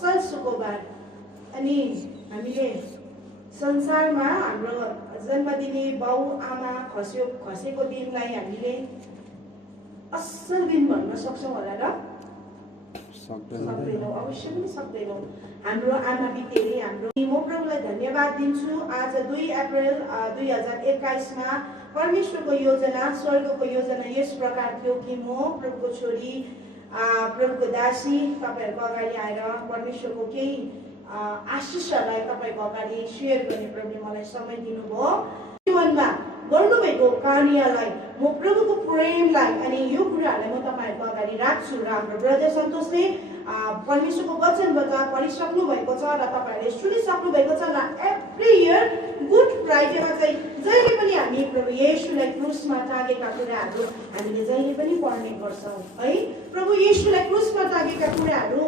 असल शुक्रबार। अनि हामीले संसारमा हाम्रो जन्म दिने बाउ आमा खसेको दिनलाई हामीले असल दिन भन्न सक्छौँ होला र? सक्दैनौँ, अवश्य पनि सक्दैनौँ। हाम्रो आमा बितेले हाम्रो म प्रभुलाई धन्यवाद दिन्छु। आज 2 अप्रिल 2021 परमेश्वरको योजना, स्वर्गको योजना यस प्रकार थियो कि म प्रभुको छोरी, प्रभुको दासी तपाईँहरूको अगाडि आएर परमेश्वरको केही आशिषहरूलाई तपाईँको अगाडि सेयर गर्ने प्रभुले मलाई समय दिनुभयो। जीवनमा गर्नुभएको कार्यलाई, म प्रभुको प्रेमलाई अनि यो कुराहरूलाई म तपाईँहरूको अगाडि राख्छु। र हाम्रो ब्रदर सन्तोषले परमेश्वरको वचनबाट पढिसक्नु भएको छ र तपाईँहरूले सुनिसक्नु भएको छ। र एभ्री इयर गुड फ्राइडेमा चाहिँ जहिले पनि हामी प्रभु येशूलाई क्रुसमा टाँगेका कुराहरू हामीले जहिले पनि पढ्ने गर्छौँ है। प्रभु येशूलाई क्रुसमा टाँगेका कुराहरू,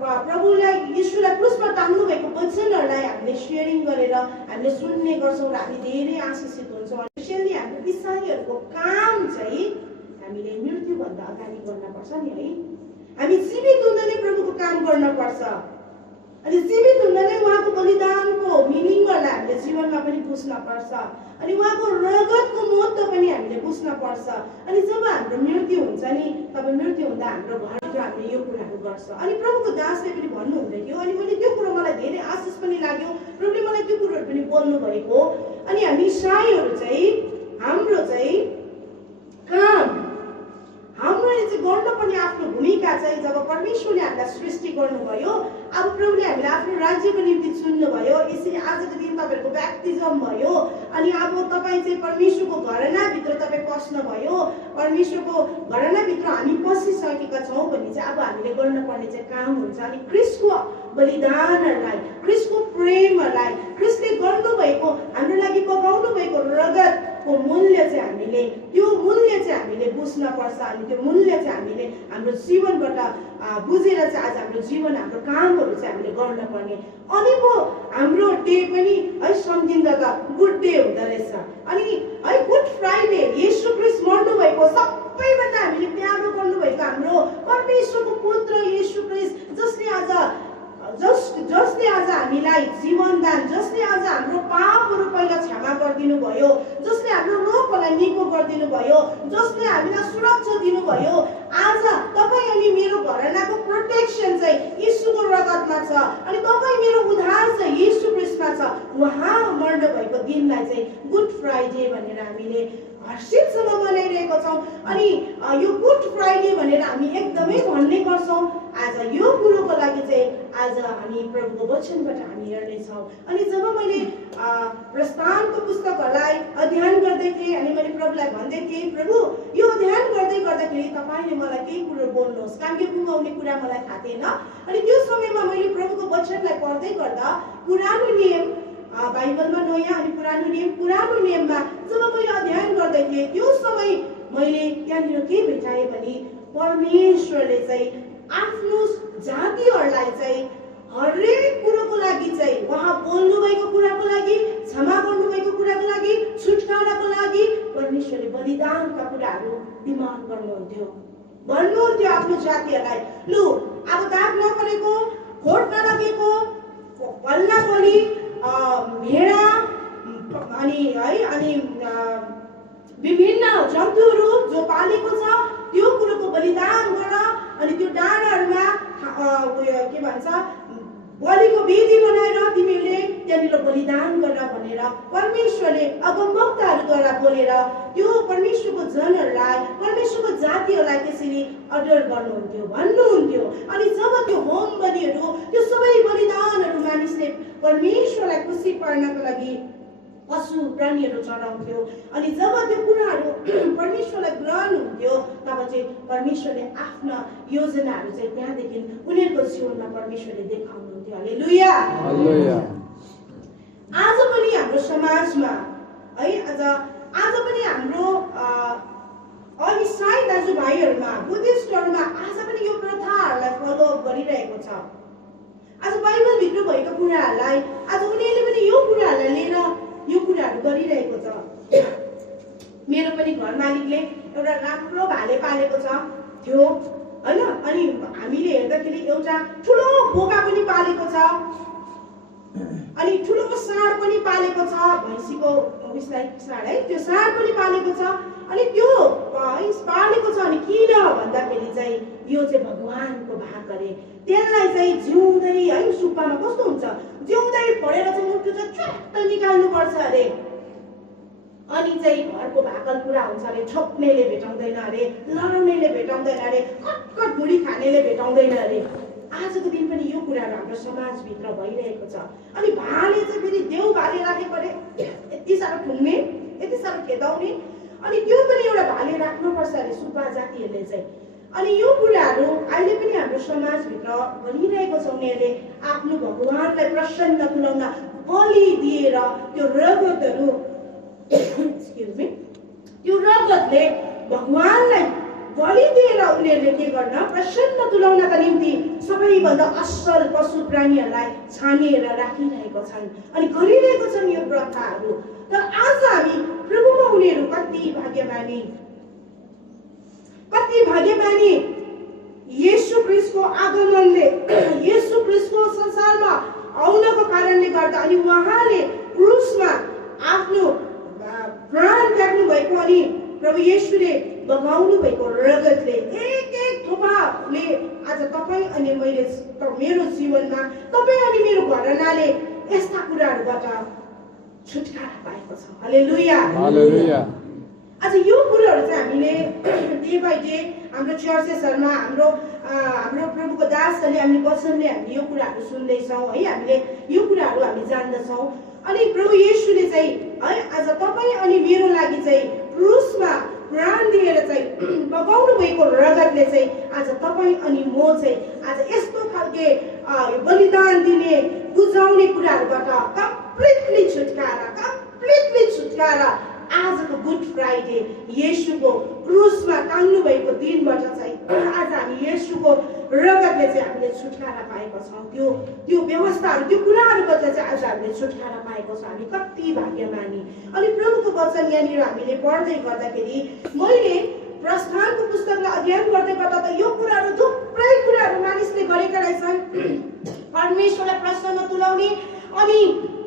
प्रभुलाई येशूलाई क्रुसमा टाँग्नु भएको वचनहरूलाई हामीले सेयरिङ गरेर हामीले सुन्ने गर्छौँ र हामी धेरै आशिषित हुन्छौँ। स्पेसली हाम्रो इसाईहरूको काम चाहिँ हामीले मृत्युभन्दा अगाडि गर्नुपर्छ नि है। हामी जीवित हुँदा नै प्रभुको काम गर्नुपर्छ। अनि जीवित हुँदा नै उहाँको बलिदानको मिनिङहरूलाई हामीले जीवनमा पनि बुझ्न पर्छ। अनि उहाँको रगतको महत्त्व पनि हामीले बुझ्न पर्छ। अनि जब हाम्रो मृत्यु हुन्छ नि, तब मृत्यु हुँदा हाम्रो घरभित्र हामीले यो कुराहरू गर्छ। अनि प्रभुको दासले पनि भन्नुहुँदै थियो। अनि मैले त्यो कुरो मलाई धेरै आशिष पनि लाग्यो। प्रभुले मलाई त्यो कुरोहरू पनि बोल्नु भएको। अनि हामी इसाईहरू चाहिँ हाम्रो चाहिँ काम, हाम्रो चाहिँ गर्नुपर्ने आफ्नो भूमिका चाहिँ जब परमेश्वरले हामीलाई सृष्टि गर्नुभयो, अब प्रभुले हामीलाई आफ्नो राज्यको निम्ति चुन्नुभयो। यसरी आजको दिन तपाईँहरूको ब्याप्टिजम भयो। अनि अब तपाईँ चाहिँ परमेश्वरको घरनाभित्र तपाईँ पस्नुभयो। परमेश्वरको घरनाभित्र हामी पसिसकेका छौँ भने चाहिँ अब हामीले गर्नुपर्ने चाहिँ काम हुन्छ। अनि ख्रिस्टको बलिदानहरूलाई, ख्रिस्टको प्रेमहरूलाई, ख्रिस्टले गर्नुभएको हाम्रो लागि बगाउनु भएको रगतको मूल्य चाहिँ हामीले, त्यो मूल्य चाहिँ हामीले बुझ्न पर्छ। अनि त्यो मूल्य चाहिँ हामीले हाम्रो जीवनबाट बुझेर चाहिँ आज हाम्रो जीवन, हाम्रो कामहरू चाहिँ हामीले गर्न पर्ने। अनि पो हाम्रो डे पनि है सम्झिँदा त गुड डे हुँदो रहेछ। अनि है गुड फ्राइडे, येशू ख्रिस्ट मर्नु भएको, सबैभन्दा हामीले प्यारो गर्नुभएको हाम्रो परमेश्वरको पुत्र येशू ख्रिस्ट, जसले आज हामीलाई जीवन दान, जसले आज हाम्रो पापहरू पहिला क्षमा गरिदिनु भयो, जसले हाम्रो रोगहरूलाई निको गरिदिनु भयो, जसले हामीलाई सुरक्षा दिनुभयो। आज तपाईँ अनि मेरो घरनाको प्रोटेक्सन चाहिँ येशूको रगतमा छ। अनि तपाईँ मेरो उद्धार चाहिँ येशू ख्रिस्टमा छ। उहाँ मर्नु भएको दिनलाई चाहिँ गुड फ्राइडे भनेर हामीले हर्षितसँग मनाइरहेको छौँ। अनि यो गुड फ्राइडे भनेर हामी एकदमै भन्ने गर्छौँ। आज यो कुरोको लागि चाहिँ आज हामी प्रभुको वचनबाट हामी हेर्नेछौँ। अनि जब मैले प्रस्थानको पुस्तकहरूलाई अध्ययन गर्दै थिएँ अनि मैले प्रभुलाई भन्दै थिएँ, प्रभु यो अध्ययन गर्दै गर्दाखेरि तपाईँले मलाई केही कुरो बोल्नुहोस्, काङ्गे पुगाउने कुरा मलाई थाहा थिएन। अनि त्यो समयमा मैले प्रभुको वचनलाई पढ्दै गर्दा पुरानो नियम बाइबलमा नयाँ अनि पुरानो नियममा जब मैले अध्ययन गर्दै थिएँ, त्यो समय मैले त्यहाँनिर के भेटाएँ भने परमेश्वरले चाहिँ आफ्नो जातिहरूलाई चाहिँ हरेक कुरोको लागि चाहिँ उहाँ बोल्नुभएको कुराको लागि, क्षमा गर्नुभएको कुराको लागि, छुटकाराको लागि परमेश्वरले बलिदानका कुराहरू डिमान्ड गर्नुहुन्थ्यो। भन्नुहुन्थ्यो आफ्नो जातिहरूलाई, लु अब दाग नपरेको, खोट नलागेको, पल्ला बलि, भेडा अनि विभिन्न जन्तुहरू जो पालेको छ त्यो कुरोको बलिदान गर। अनि त्यो डाँडाहरूमा के भन्छ बलिको वेदी बनाएर तिमीहरूले त्यहाँनिर बलिदान गर भनेर परमेश्वरले अगमवक्ताहरूद्वारा बोलेर त्यो परमेश्वरको जनहरूलाई, परमेश्वरको जातिहरूलाई त्यसरी अर्डर गर्नुहुन्थ्यो, भन्नुहुन्थ्यो। अनि जब त्यो होम बलिहरू, त्यो सबै बलिदानहरू मानिसले परमेश्वरलाई खुसी पार्नको लागि पशु प्राणीहरू चढाउँथ्यो। अनि जब त्यो कुराहरू परमेश्वरलाई ग्रहण हुन्थ्यो, तब चाहिँ परमेश्वरले आफ्ना योजनाहरू चाहिँ त्यहाँदेखि उनीहरूको जीवनमा परमेश्वरले देखाउनुहुन्थ्यो। हालेलुया। आज पनि हाम्रो समाजमा है, आज पनि हाम्रो इसाई दाजुभाइहरूमा, बुद्धिस्टहरूमा आज पनि यो प्रथाहरूलाई फलो गरिरहेको छ। आज बाइबलभित्र भएको कुराहरूलाई आज उनीहरूले पनि यो कुराहरूलाई लिएर यो कुराहरू गरिरहेको छ। मेरो पनि घर मालिकले एउटा राम्रो भाले पालेको थियो हैन। अनि हामीले हेर्दाखेरि एउटा ठुलो बोका पनि पालेको छ, अनि ठुलो साँड पनि पालेको छ, भैँसीको उसलाई साँड है, त्यो साँड पनि पालेको छ। अनि त्यो पालेको छ अनि किन भन्दाखेरि चाहिँ यो चाहिँ भगवानको भाग अरे। त्यसलाई चाहिँ जिउँदै है सुक्पामा कस्तो हुन्छ, जिउँदै पढेर चाहिँ मुटु चाहिँ च्वाट्ट निकाल्नुपर्छ अरे। अनि चाहिँ घरको भाकल पुरा हुन्छ अरे, ठोक्नेले भेटाउँदैन अरे, लडाउनेले भेटाउँदैन अरे, कटकट भुँडी खानेले भेटाउँदैन अरे। आजको दिन पनि यो कुराहरू हाम्रो समाजभित्र भइरहेको छ। अनि भाले चाहिँ फेरि देउ भाले राखेको अरे, यति साह्रो ठुङ्ने, यति साह्रो खेदाउने, अनि त्यो पनि एउटा भाले राख्नुपर्छ अरे सुब्बा जातिहरूले चाहिँ। अनि यो कुराहरू अहिले पनि हाम्रो समाजभित्र भनिरहेको छ। उनीहरूले आफ्नो भगवानलाई प्रसन्न तुल्याउन बलि दिएर त्यो रगतहरू एक्सक्युज मी, त्यो रगतले भगवानलाई बलि दिएर उनीहरूले के गर्न, प्रसन्न तुल्याउनका निम्ति सबैभन्दा असल पशु प्राणीहरूलाई छानेर राखिरहेको छन् अनि गरिरहेको छन् यो प्रथाहरू। तर आज हामी प्रभुमा उनीहरू कति भाग्यमानी, कति भाग्यमानी। येशू ख्रीष्टको आगमनले, येशू ख्रीष्टको संसारमा आउनको कारणले गर्दा अनि उहाँले क्रुसमा आफ्नो प्राण त्याग्नु भएको अनि प्रभु येशूले बगाउनु भएको रगतले एक एक थोपाले आज तपाईँ अनि मैले मेरो जीवनमा, तपाईँ अनि मेरो घरनाले यस्ता कुराहरूबाट छुटकारा पाएको छ। हालेलुया, हालेलुया। आज यो कुराहरू चाहिँ हामीले डे बाई डे हाम्रो चर्चेसहरूमा हाम्रो प्रभुको दासहरूले हामी वचनले हामी यो कुराहरू सुन्दैछौँ है, हामीले यो कुराहरू हामी जान्दछौँ। अनि प्रभु येशूले चाहिँ है आज तपाईँ अनि मेरो लागि चाहिँ क्रुसमा प्राण दिएर चाहिँ बगाउनु भएको रगतले चाहिँ आज तपाईँ अनि म चाहिँ आज यस्तो खालके बलिदान दिने बुझाउने कुराहरूबाट कम्प्लिटली छुटकारा आजको गुड फ्राइडे येशूको क्रुसमा टाङ्नु भएको दिनबाट चाहिँ आज हामी येशूको रगतले चाहिँ हामीले छुटकारा पाएको छौँ। त्यो व्यवस्थाहरू, त्यो कुराहरूबाट चाहिँ आज हामीले छुटकारा पाएको छ। हामी कति भाग्यमानी। अनि प्रभुको वचन यहाँनिर हामीले पढ्दै गर्दाखेरि मैले प्रस्थानको पुस्तकलाई अध्ययन गर्दै गर्दा त यो कुराहरू थुप्रै कुराहरू मानिसले गरेका रहेछन् परमेश्वरलाई प्रसन्न तुल्याउने। अनि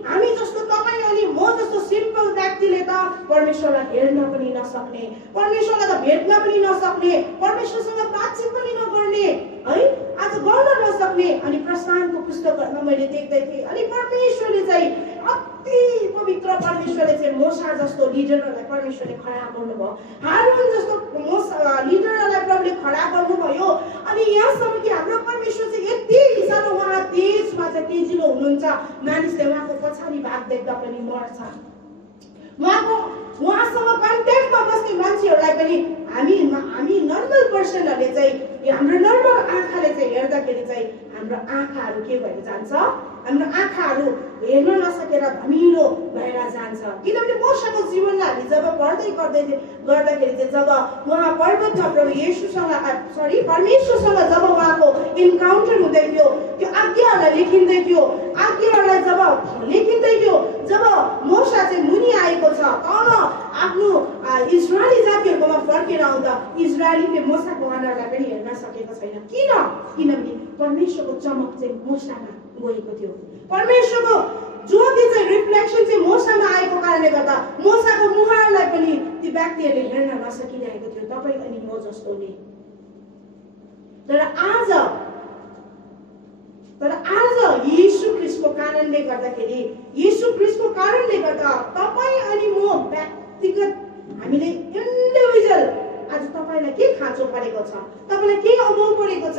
हामी जस्तो तपाईँ अनि म जस्तो सिम्पल व्यक्तिले त परमेश्वरलाई हेर्न पनि नसक्ने, परमेश्वरलाई त भेट्न पनि नसक्ने, परमेश्वरसँग बातचित पनि नगर्ने है, आज गर्न नसक्ने। अनि प्रस्थानको पुस्तकहरूमा मैले देख्दै थिएँ अनि परमेश्वरले चाहिँ अति पवित्र परमेश्वरले चाहिँ मोसा जस्तो लिडरहरूलाई परमेश्वरले खडा गर्नुभयो, हारुन जस्तो लिडरहरूलाई प्रभुले खडा गर्नुभयो। अनि यहाँसम्म कि हाम्रो परमेश्वर चाहिँ यति साह्रो उहाँ तेजमा चाहिँ तेजिलो हुनुहुन्छ, मानिसले उहाँको पछाडि भाग देख्दा पनि मर्छ। उहाँसँग कन्ट्याक्टमा बस्ने मान्छेहरूलाई पनि हामी नर्मल पर्सनहरूले चाहिँ हाम्रो नर्मल आँखाले चाहिँ हेर्दाखेरि चाहिँ हाम्रो आँखाहरू के भएर जान्छ, हाम्रो आँखाहरू हेर्न नसकेर धमिलो भएर जान्छ। किनभने मोसाको जीवनलाई हामी जब पढ्दै गर्दाखेरि चाहिँ जब उहाँ पर्वतमा प्रभु येशूसँग परमेश्वरसँग जब उहाँको इन्काउन्टर हुँदै थियो, त्यो आज्ञाहरूलाई लेखिँदै थियो, आज्ञाहरूलाई जब लेखिँदै थियो, जब मोसा चाहिँ मुनि आएको छ तल आफ्नो इजरायली जातिहरूकोमा फर्केर आउँदा इजरायलीले मोसाको अनुहारलाई पनि हेर्न सकेको छैन। किनभने परमेश्वरको चमक चाहिँ मोसामा गएको थियो, परमेश्वरको ज्योति चाहिँ रिफ्लेक्सन चाहिँ मोसामा आएको कारणले गर्दा मोसाको मुहारलाई पनि ती व्यक्तिहरूले हेर्न नसकिरहेको थियो, तपाईँ अनि म जस्तोले। तर आज येशू ख्रीष्टको कारणले गर्दाखेरि, येशू ख्रीष्टको कारणले गर्दा तपाईँ अनि म व्यक्तिगत हामीले इन्डिभिजुअल आज तपाईँलाई के खाँचो परेको छ, तपाईँलाई के अभाव परेको छ,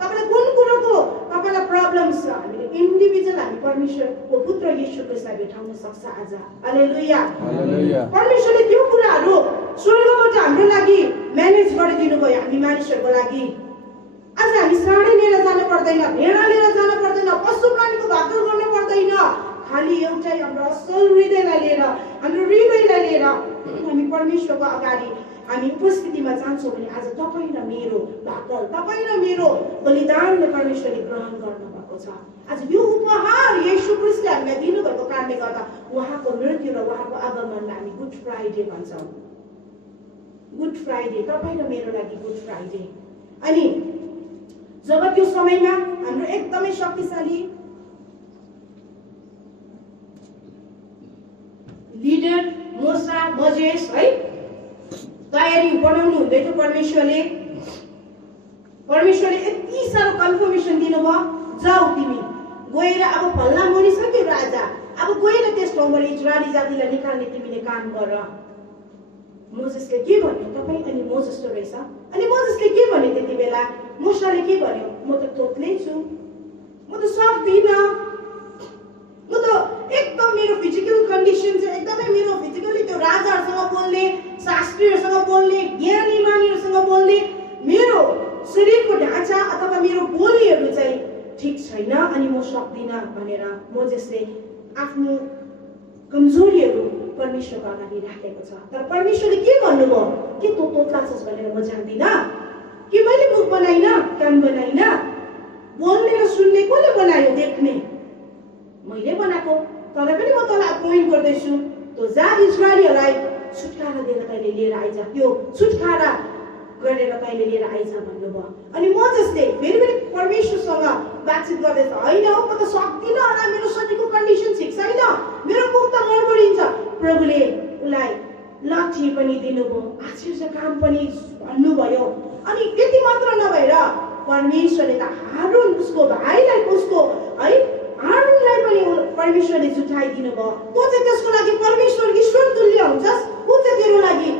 तपाईँलाई कुन कुरोको तपाईँलाई प्रब्लम्स छ, हामीले इन्डिभिजुअल हामी परमेश्वरको पुत्र येशू ख्रीष्टलाई भेटाउन सक्छ आज। हालेलुया, हालेलुया। परमेश्वरले त्यो कुराहरू स्वर्गबाट हाम्रो लागि म्यानेज गरिदिनु भयो, हामी मानिसहरूको लागि। आज हामी साडी लिएर जानु पर्दैन, भेडा लिएर जानु पर्दैन, पशु प्राणीको भाकल गर्नु पर्दैन, खालि एउटै हाम्रो असल हृदयलाई लिएर, हाम्रो हृदयलाई लिएर हामी परमेश्वरको अगाडि हामी उपस्थितिमा जान्छौँ भने आज तपाईँ र मेरो भाकल, तपाईँ र मेरो बलिदानले परमेश्वरले ग्रहण गर्नुभएको छ। आज यो उपहार येशू ख्रीष्टले हामीलाई दिनुभएको कारणले गर्दा उहाँको मृत्यु र उहाँको आगमनलाई हामी गुड फ्राइडे भन्छौँ। गुड फ्राइडे तपाईँ र मेरो लागि गुड फ्राइडे। अनि जब त्यो समयमा हाम्रो एकदमै शक्तिशाली लिडर मोसा मजेस है तयारी बनाउनु हुँदै थियो परमेश्वरले यति साह्रो कन्फर्मेसन दिनुभयो, जाऊ तिमी गएर अब फल्ला मरिसक्यो राजा, अब गएर त्यस ठाउँबाट इजरायली जातिलाई निकाल्ने तिमीले काम गर। मोसेसले के भन्यो, तपाईँ अनि म जस्तो रहेछ। अनि मोसेसले के भन्यो त्यति बेला, मोसाले के भन्यो, म त तोत्लै छु, म त सक्दिनँ, म त एकदम मेरो फिजिकल कन्डिसन चाहिँ एकदमै मेरो फिजिकली त्यो राजाहरूसँग बोल्ने, शास्त्रीहरूसँग बोल्ने, ज्ञानी मानिहरूसँग बोल्ने मेरो शरीरको ढाँचा अथवा मेरो बोलीहरू चाहिँ ठिक छैन अनि म सक्दिनँ भनेर मोसेसले आफ्नो कमजोरीहरू परमेश्वरको अगाडि राखेको छ। तर परमेश्वरले के भन्नुभयो, के तँ तोत्ला छस् भनेर म जान्दिनँ, कि मैले मुख बनाइन, कान बनाइन, बोल्ने र सुन्ने कसले बनायो, देख्ने मैले बनाएको, तर पनि म तँलाई अपोइन्ट गर्दैछु, तँ जा इजरायलीहरूलाई छुटकारा दिएर तैँले लिएर आइज, त्यो छुटकारा गरेर तैँले लिएर आइज भन्नुभयो। अनि मोसेसले फेरि पनि परमेश्वरसँग बातचित गर्दैछ, होइन हौ म त सक्दिनँ होला, मेरो शरीरको कन्डिसन ठिक छैन, मेरो मुख त गडबडिन्छ। प्रभुले उसलाई लट्ठी पनि दिनुभयो, आश्चर्य काम पनि भन्नुभयो। अनि त्यति मात्र नभएर परमेश्वरले त हारून उसको भाइलाई उसको है हारूनलाई पनि परमेश्वरले जुटाइदिनु भयो। तँ चाहिँ त्यसको लागि परमेश्वर ईश्वर तुल्य हुन्छस्, ऊ चाहिँ तेरो लागि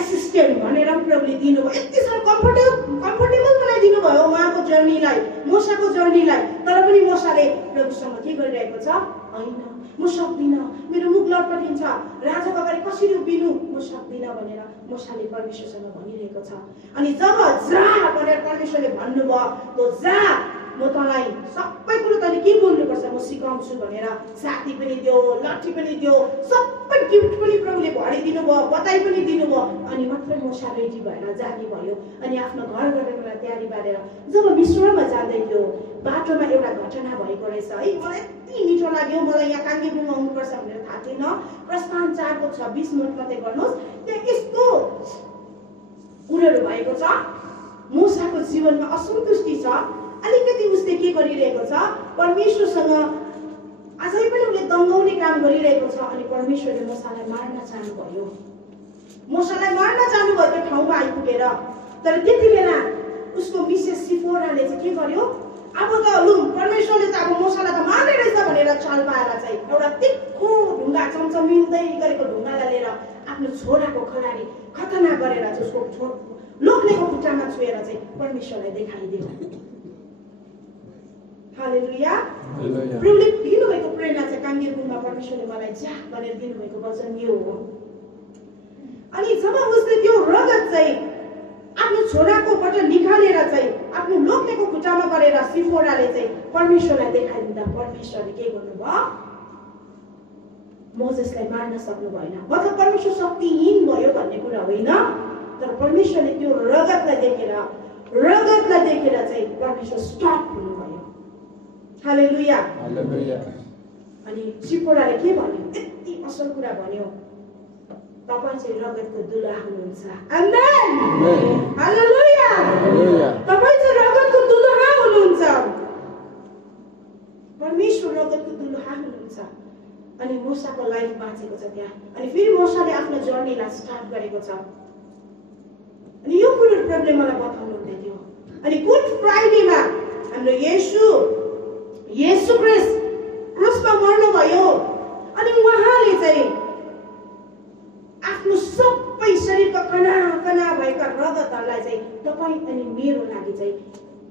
एसिस्टेन्ट भनेर प्रभुले दिनुभयो। यति साह्रो कम्फर्टेबल बनाइदिनु भयो उहाँको जर्नीलाई, मोसाको जर्नीलाई। तर पनि मोसाले प्रभुसँग के गरिरहेको छ, होइन म सक्दिनँ, मेरो मुख लटपटिन्छ, राजाको अगाडि कसरी उभिनु, म सक्दिनँ भनेर मोसाले परमेश्वरसँग भनिरहेको छ। अनि जब जा भनेर परमेश्वरले भन्नुभयो, तँ जा, म तँलाई सबै कुरो तैँले के बोल्नुपर्छ म सिकाउँछु भनेर साथी पनि दियो, लट्ठी पनि दियो, सबै गिफ्ट पनि प्रभुले भरिदिनु भयो, बताइ पनि दिनुभयो। अनि मात्रै मोसा रेडी भएर जाने भयो। अनि आफ्नो घर गएर तयारी पारेर जब मिश्रमा जाँदै थियो, बाटोमा एउटा घटना भएको रहेछ है, मलाई यति मिठो लाग्यो, मलाई यहाँ काङ्गेबुङमा आउनुपर्छ भनेर थाहा थिएन। प्रस्थान 4:26 मात्रै गर्नुहोस्, त्यहाँ यस्तो कुरोहरू भएको छ, मोसाको जीवनमा असन्तुष्टि छ, अलिकति उसले के गरिरहेको छ, परमेश्वरसँग अझै पनि उसले दङ्गाउने काम गरिरहेको छ। अनि परमेश्वरले मोसालाई मार्न चाहनुभयो, मोसालाई मार्न चाहनुभयो त्यो ठाउँमा आइपुगेर। तर त्यति बेला उसको मिसेस सिफोराले चाहिँ के गर्यो, अब त लु परमेश्वरले त अब मोसालाई त मार्ने रहेछ भनेर चाल पाएर चाहिँ एउटा तिखो ढुङ्गा चम्चमिँदै गरेको ढुङ्गालाई लिएर आफ्नो छोराको खरारी खतना गरेर चाहिँ उसको लोग्नेको खुट्टामा छुएर चाहिँ परमेश्वरलाई देखाइदियो। हालेलुया। प्रभुले दिनुभएको प्रेरणा चाहिँ काङ्गेबुङमा परमेश्वरले मलाई जा भनेर दिनुभएको वचन यो हो। अनि जब उसले त्यो रगत चाहिँ आफ्नो छोराकोबाट निकालेर चाहिँ आफ्नो लोग्नेको खुट्टामा गरेर सिफोराले चाहिँ परमेश्वरलाई देखाइदिँदा परमेश्वरले के गर्नुभयो, मोसेसलाई मार्न सक्नु भएन। मतलब परमेश्वर शक्तिहीन भयो भन्ने कुरा होइन, तर परमेश्वरले त्यो रगतलाई देखेर चाहिँ परमेश्वर स्टप हुनुभयो। हालेलुया। अनि सिफोराले के भन्यो, यति असल कुरा भन्यो, तपाईँ चाहिँ रगतको दुलहा हुनुहुन्छ। आमेन। हालेलुया। तपाईँ चाहिँ रगतको दुलहा हुनुहुन्छ, परमेश्वर रगतको दुलहा हुनुहुन्छ। अनि मोसाको लाइफ बाँचेको छ त्यहाँ। अनि फेरि मोसाले आफ्नो जर्नीलाई स्टार्ट गरेको छ। अनि यो कुरो प्रभुले मलाई बताउनु हुँदै थियो। अनि गुड फ्राइडेमा हाम्रो येशू क्रिस्ट क्रुसमा मर्नुभयो। अनि उहाँले चाहिँ आफ्नो सबै शरीरका कना भएका रगतहरूलाई चाहिँ तपाईँ अनि मेरो लागि चाहिँ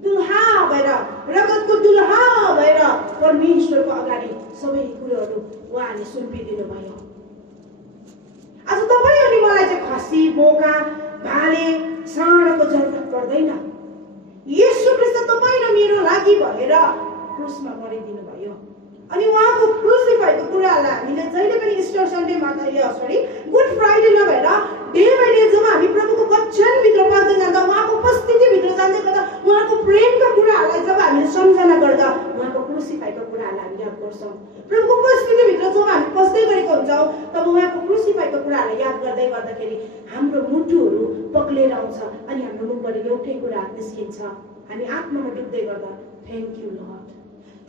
दुलहा भएर, रगतको दुलहा भएर परमेश्वरको अगाडि सबै कुरोहरू उहाँले सुम्पिदिनु भयो। आज तपाईँ अनि मलाई चाहिँ खसी, बोका, भाले, साँडको जरुरत पर्दैन। येशू ख्रीष्ट तपाईँ र मेरो लागि भएर क्रुसमा मरिदिनु भयो। अनि उहाँको क्रुसिफाईको कुरालाई हामीले जहिले पनि इस्टर सन्डेमा गुड फ्राइडे नभएर डे बाई डे जब हामी प्रभुको वचनभित्र पस्दै जाँदा, उहाँको उपस्थितिभित्र जाँदै गर्दा, उहाँको प्रेमका कुराहरूलाई जब हामीले सम्झना गर्दा उहाँको क्रुसिफाईको कुराहरूलाई हामी याद गर्छौँ। प्रभुको उपस्थितिभित्र जब हामी पस्दै गरेको हुन्छौँ तब उहाँको क्रुसिफाईको कुराहरूलाई याद गर्दै गर्दाखेरि हाम्रो मुटुहरू पक्लेर आउँछ अनि हाम्रो मुखबाट एउटै कुरा निस्किन्छ, हामी आत्मामा डुब्दै गर्दा thank you lord,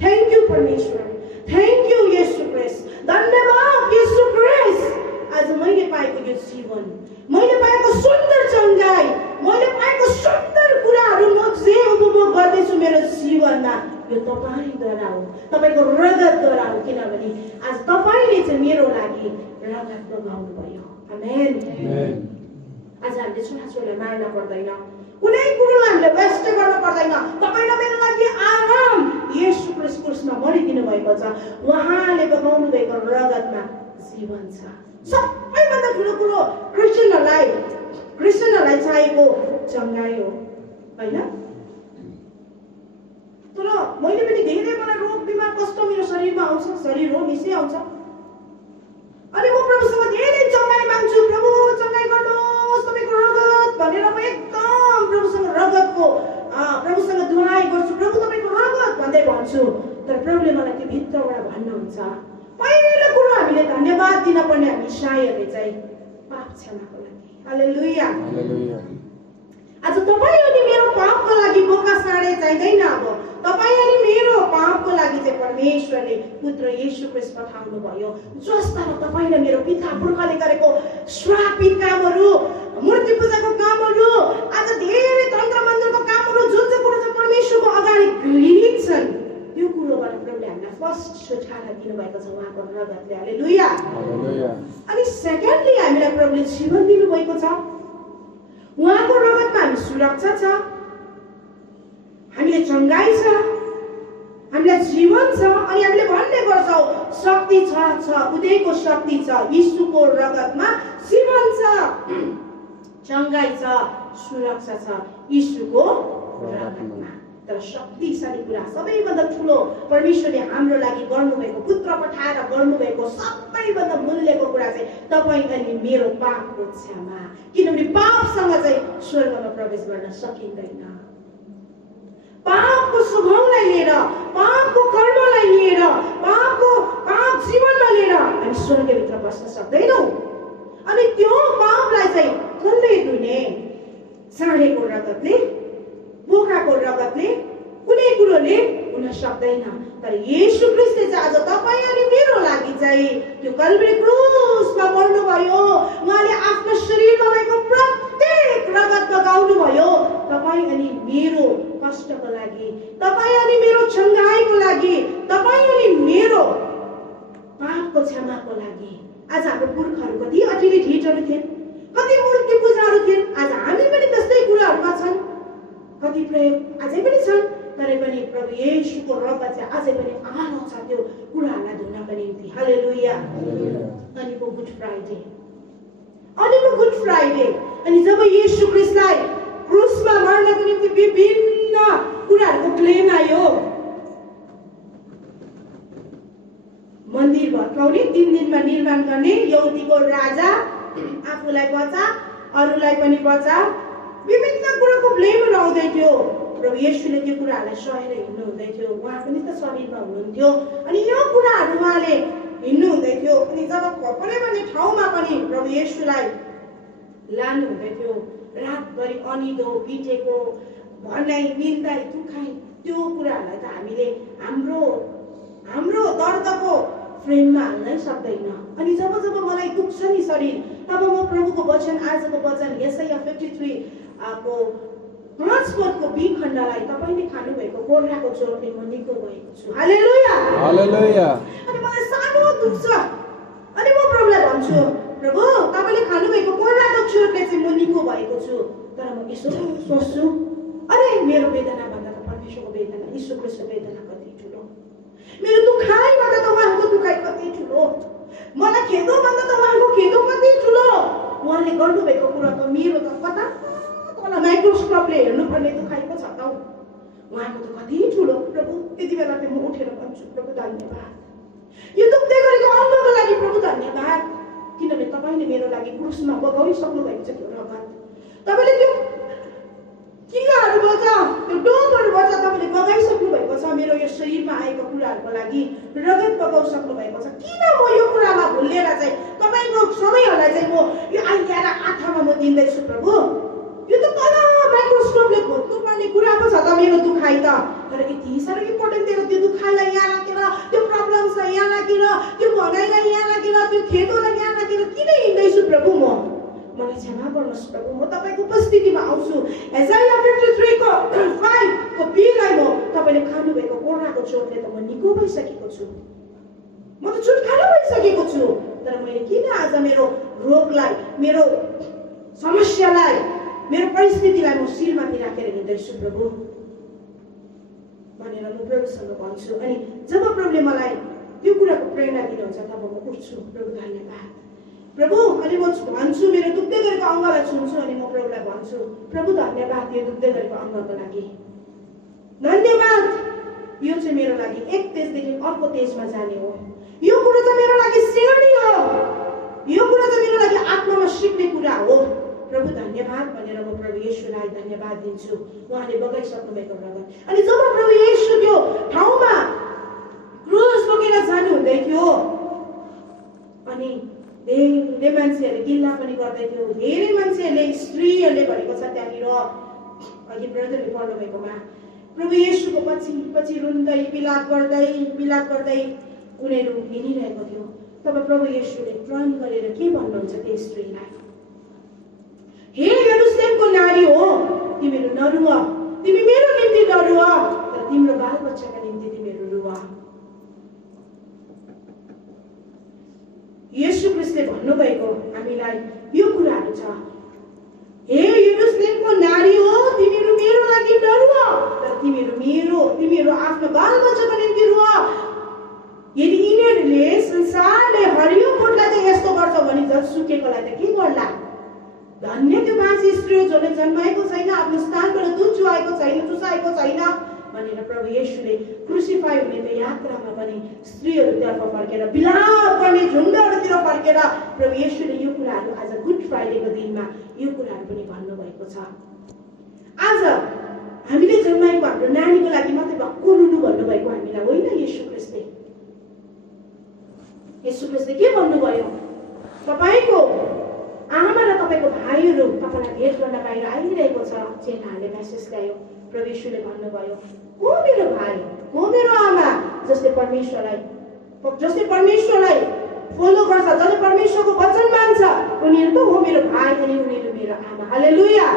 thank you परमेश्वर, थ्याङ्क यू येशू ख्रिस्ट, धन्यवाद येशू ख्रिस्ट। आज मैले पाएको यो जीवन, मैले पाएको सुन्दर चङ्गाई, मैले पाएको सुन्दर कुराहरू म जे उपभोग गर्दैछु मेरो जीवनमा यो तपाईँद्वारा हो, तपाईँको रगतद्वारा हो। किनभने आज तपाईँले चाहिँ मेरो लागि रगत बगाउनु भयो। आमेन। आज हामीले छोराछोरीलाई मार्न पर्दैन, कुनै कुरोलाई हामीले वेस्ट गर्न पर्दैन। तपाईँ र मेरो लागि आराम येशू ख्रिस्ट क्रुसमा मरिदिनु भएको छ। उहाँले बगाउनु भएको रगतमा जीवन छ। सबैभन्दा ठुलो कुरो क्रिस्चियनहरूलाई चाहिएको चङ्गाई हो, होइन? तर मैले पनि धेरै मलाई रोग बिमार कष्ट मेरो शरीरमा आउँछ, शरीर हो निश्चय आउँछ। अनि म प्रभुसँग धेरै चङ्गाई माग्छु, प्रभु चङ्गाई गर्नुहोस् तपाईँको रगत भनेर म एकदम प्रभुसँग दुहाई गर्छु, प्रभु तपाईँको रगत भन्दै भन्छु। तर प्रभुले मलाई त्यो भित्रबाट भन्नुहुन्छ, पहिलो कुरो हामीले धन्यवाद दिन पर्ने हामी सायदले चाहिँ पाप क्षमाको लागि। हालेलुया। आज तपाईँ अनि मेरो पापको लागि बोका साडे चाहिँदैन। अब तपाईँ अनि मेरो पापको लागि चाहिँ परमेश्वरले पुत्र येशू ख्रिस्ट पठाउनु भयो, जसद्वारा तपाईँ र मेरो पिता पुर्खाले गरेको श्रापित कामहरू, मूर्ति पूजाको कामहरू, आज धेरै तन्त्र मन्त्रको कामहरू, जुन चाहिँ कुरो चाहिँ परमेश्वरको अगाडि घृणित छन्, त्यो कुरोबाट प्रभुले हामीलाई फर्स्ट छुटकारा दिनुभएको छ उहाँको रगतले। हालेलुया। अनि सेकेन्डली हामीलाई प्रभुले जीवन दिनुभएको छ। उहाँको रगतमा हामी सुरक्षा छ, हामीले चङ्गाई छ, हामीलाई जीवन छ। अनि हामीले भन्ने गर्छौँ शक्ति छ, उदयको शक्ति छ, यीशुको रगतमा जीवन छ, चङ्गाई छ, सुरक्षा छ यीशुको रगतमा। तर शक्तिशाली कुरा, सबैभन्दा ठुलो परमेश्वरले हाम्रो लागि गर्नुभएको, पुत्र पठाएर गर्नुभएको सबैभन्दा मूल्यको कुरा चाहिँ तपाईँ अनि मेरो पापको क्षमा। किनभने पापसँग चाहिँ स्वर्गमा प्रवेश गर्न सकिँदैन। पापको स्वभावलाई लिएर, पापको कर्मलाई लिएर, पाप जीवनमा लिएर हामी स्वर्गभित्र बस्न सक्दैनौँ। अनि त्यो पापलाई चाहिँ कसले धुने? साँढेको रगतले, बोकाको रगतले, कुनै कुरोले हुन सक्दैन। तर येशू ख्रिस्टले चाहिँ आज तपाईँ अनि मेरो लागि चाहिँ त्यो कल्भरी क्रुसमा मर्नुभयो। उहाँले आफ्नो शरीरमा भएको प्रत्येक रगत बगाउनु भयो तपाईँ अनि मेरो कष्टको लागि, तपाईँ अनि मेरो चङ्गाईको लागि, तपाईँ अनि मेरो पापको क्षमाको लागि। आज हाम्रो पुर्खाहरू कति अटिली ढिटहरू थिए, कति मूर्ति पूजाहरू थिए। आज हामी पनि त्यस्तै कुराहरूमा छन्, कति प्रयोग अझै पनि छन्। तर पनि प्रभु येशूको रगत चाहिँ अझै पनि आउँछ त्यो कुराहरूलाई धुनको निम्ति। हालेलुया। अनिको गुड फ्राइडे, अनि जब येशू ख्रिस्टलाई क्रुसमा मर्नको निम्ति विभिन्न कुराहरूको क्लेम आयो, मन्दिर भत्काउने, 3 दिनमा निर्माण गर्ने, यहुदीको राजा, आफूलाई बचा अरूलाई पनि बचा, विभिन्न कुराको ब्लेमहरू आउँदै थियो। प्रभु येशूले त्यो कुराहरूलाई सहेर हिँड्नु हुँदै थियो। उहाँ पनि त शरीरमा हुनुहुन्थ्यो, अनि यो कुराहरू उहाँले हिँड्नु हुँदै थियो। अनि जब खपरे भन्ने ठाउँमा पनि प्रभु येशूलाई लानु हुँदै थियो, रातभरि अनिदो पिटेको, भनाइ, निन्दा, दुखाइ, त्यो कुराहरूलाई त हामीले हाम्रो दर्दको फ्रेममा हाल्नै सक्दैन। अनि जब मलाई दुख्छ नि शरीर, तब म प्रभुको वचन, आजको वचन यशाया 53 को 5 पदको बी खण्डलाई तपाईँले खानुभएको कोर्राको चोटले म निको भएको छु। हालेलुया। अनि मलाई सानो दुख्छ, अनि म प्रभुलाई भन्छु, प्रभु तपाईँले खानुभएको कोर्राको चोटले चाहिँ म निको भएको छु। तर म यसो सोच्छु, अरे मेरो वेदना भन्दा त परमेश्वरको वेदना, यीशु ख्रिस्टको वेदना कति ठुलो, मेरो दुखाइ भन्दा त उहाँको दुखाइ कति ठुलो, मलाई खेदो भन्दा त उहाँको खेदो कति ठुलो। उहाँले गर्नुभएको कुरा त मेरो त कता तल माइक्रोस्कोपले हेर्नुपर्ने दुखाइ पो छ त, उहाँको त कति ठुलो। प्रभु त्यति बेला चाहिँ म उठेर भन्छु, प्रभु धन्यवाद, यो दुख्दै गरेको अङ्गको लागि प्रभु धन्यवाद, किनभने तपाईँले मेरो लागि क्रुसमा बगाइसक्नु भएको छ त्यो रगत। तपाईँले त्यो किलाहरूबाट, त्यो डोमहरूबाट तपाईँले बगाइसक्नु भएको छ मेरो यो शरीरमा आएको कुराहरूको लागि, रगत बगाइसक्नु भएको छ। किन म यो कुरामा भुलेर चाहिँ तपाईँको समयहरूलाई चाहिँ म यो आइल्याएर आँखामा म दिँदैछु? प्रभु यो त तल माइक्रोस्कोपले खोज्नु पर्ने कुरा पो छ त मेरो दुखाइ त, तर यति साह्रो इम्पोर्टेन्ट तेरो त्यो दुखाइलाई यहाँ राखेर, त्यो प्रब्लम्सलाई यहाँ राखेर, त्यो भनाइलाई यहाँ राखेर, त्यो खेदोलाई यहाँ राखेर किन हिँड्दैछु प्रभु म? मलाई क्षमा गर्नुहोस् प्रभु, म तपाईँको उपस्थितिमा आउँछु। एसाइया 53 को 5 को बीलाई म तपाईँले खानुभएको कोरोनाको चोटले त म निको भइसकेको छु, म त छुटकारा भइसकेको छु, तर मैले किन आज मेरो रोगलाई, मेरो समस्यालाई, मेरो परिस्थितिलाई म शिरमाथि राखेर हिँड्दैछु प्रभु भनेर म प्रभुसँग भन्छु। अनि जब प्रभुले मलाई त्यो कुराको प्रेरणा दिनुहुन्छ तब म उठ्छु, प्रभु धन्यवाद प्रभु। अनि म भन्छु, मेरो दुख्दै गरेको अङ्गलाई छुन्छु, अनि म प्रभुलाई भन्छु, प्रभु धन्यवाद यो दुख्दै गरेको अङ्गको लागि, धन्यवाद। यो चाहिँ मेरो लागि एक देशदेखि अर्को देशमा जाने हो, यो कुरा चाहिँ मेरो लागि सिँढी हो, यो कुरा चाहिँ मेरो लागि आत्मामा सिक्ने कुरा हो। प्रभु धन्यवाद भनेर म प्रभु येशूलाई धन्यवाद दिन्छु, उहाँले बगाइसक्नु भएको रगत। अनि जब प्रभु येशू त्यो ठाउँमा क्रुस बोकेर जानु हुँदै थियो, अनि धेरै मान्छेहरूले गिल्ला पनि गर्दै थियो, धेरै मान्छेहरूले, स्त्रीहरूले भनेको छ त्यहाँनिर अघि ब्रदरले पढ्नु भएकोमा, प्रभु येशूको पछि पछि रुन्दै बिलाप गर्दै उनीहरू हिँडिरहेको थियो। तब प्रभु येशूले टर्न गरेर के भन्नुहुन्छ त्यो स्त्रीलाई, हे यरुशलेमको नारी हो, तिमीहरू नरुव, तिमी मेरो निम्ति नरुव, तर तिम्रो बालबच्चाका निम्ति तिमीहरू रुव। येशू ख्रीष्टले भन्नुभएको हामीलाई यो कुराहरू छ, हे यरुशलेमको नारी हो, तिमीहरू मेरो लागि नरुव, तर तिमीहरू आफ्नो बालबच्चाको निम्ति रुव। यदि यिनीहरूले संसारले हरियो बोटलाई त यस्तो गर्छ भने झन् सुकेकोलाई त के गर्ला? धन्य त्यो बाँची स्त्री हो जसले जन्माएको छैन, आफ्नो स्थानबाट दुध चुसाएको छैन भनेर प्रभु येशूले क्रुसिफाई हुने त्यो यात्रामा पनि स्त्रीहरूतर्फ फर्केर, बिलाप गर्ने झुन्डहरूतिर फर्केर प्रभु येशूले यो कुराहरू आज गुड फ्राइडेको दिनमा यो कुराहरू पनि भन्नुभएको छ। आज हामीले जन्माएको हाम्रो नानीको लागि मात्रै भक्कु रुनु भन्नुभएको हामीलाई होइन, येशू ख्रीष्टले के भन्नुभयो, तपाईको आमा र तपाईको भाइहरू तपाईलाई भेट गर्न बाहिर आइरहेको छ। चेलाहरूले मेसेज ल्यायो, प्रभु येशूले भन्नुभयो, को मेरो भाइ, को मेरो आमा, जसले परमेश्वरलाई फलो गर्छ, जसले परमेश्वरको वचन मान्छ, उनीहरू त हो मेरो भाइ अनि उनीहरू मेरो आमा। हालेलुया।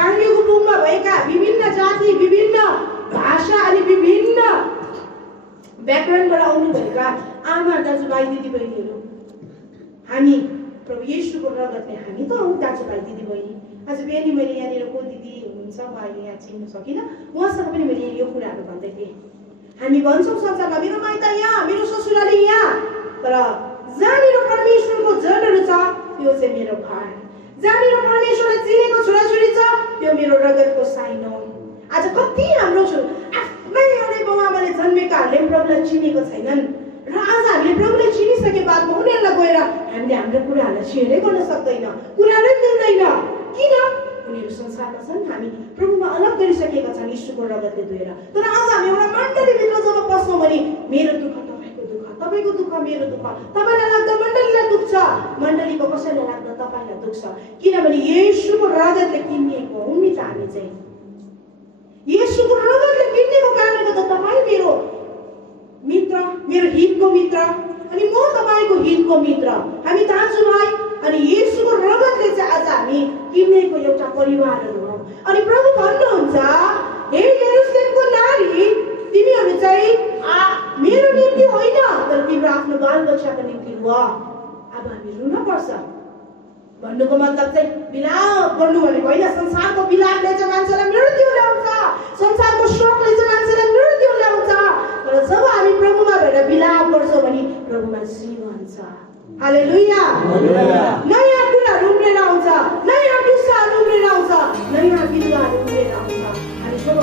काङ्गेको बुङमा भएका विभिन्न जाति, विभिन्न भाषा अनि विभिन्न व्याकरणबाट आउनुभएका आमा, दाजुभाइ, दिदीबहिनीहरू, हामी प्रभु येशूको रगतले हामी त हौ दाजुभाइ दिदीबहिनी। आज बिहान मैले यहाँनिर को दिदी हुनुहुन्छ म अहिले यहाँ चिन्न सकिनँ, उहाँसँग पनि मैले यो कुराहरू भन्दै थिएँ। हामी भन्छौँ संसारमा मेरो माइत यहाँ, मेरो ससुराली यहाँ, तर जहाँनिर परमेश्वरको जनहरू छ त्यो चाहिँ मेरो घर, जहाँनिर परमेश्वरले चिनेको छोराछोरी छ त्यो मेरो रगतको साइन हो। आज कति हाम्रो आफ्नै एउटै बाउआमाले जन्मेकाहरूले प्रभुलाई चिनेको छैनन्, र आज हामीले प्रभुले चिनिसके बादमा उनीहरूलाई गएर हामीले हाम्रो कुराहरूलाई सेयरै गर्न सक्दैन, कुराहरू मिल्दैन। किन? उनीहरू संसारमा छन्, हामी प्रभुमा अलग गरिसकेका छन् यीशुको रगतले धोएर। तर आज हामी एउटा मण्डलीभित्र जब पस्छौँ भने मेरो दुःख तपाईँको दुःख, तपाईँको दुःख मेरो दुःख, तपाईँलाई लाग्दा मण्डलीलाई दुख्छ, मण्डलीको कसैलाई लाग्दा तपाईँलाई दुख्छ, किनभने येशूको रगतले किनिएको हौँ नि त हामी चाहिँ। येशूको रगतले किनिएको कारणले गर्दा तपाईँ मेरो मित्र, मेरो हितको मित्र, अनि म तपाईँको हितको मित्र, हामी दाजुभाइ, अनि येशूको रगतले चाहिँ आज हामी किनेको एउटा परिवारहरू हौ। अनि प्रभु भन्नुहुन्छ, हे यरुशलेमको नारी, तिमीहरू चाहिँ मेरो निम्ति होइन तर तिम्रो आफ्नो बालबच्चाको निम्ति रुव। अब हामी रुन पर्छ भन्नुको मतलब चाहिँ बिलाप गर्नु भनेको होइन। संसारको बिलापले चाहिँ मान्छेलाई मृत्यु ल्याउँछ, संसारको शोकले चाहिँ मान्छेलाई मृत्यु ल्याउँछ, तर जब हामी प्रभुमा भएर बिलाप गर्छौँ भने प्रभुमा जीवन छ। हालेलुया। नयाँ कुराहरू उम्रेर आउँछ, नयाँ टुस्साहरू उम्रेर आउँछ, नयाँ बिरुवाहरू उम्रेर आउँछ। हामी जब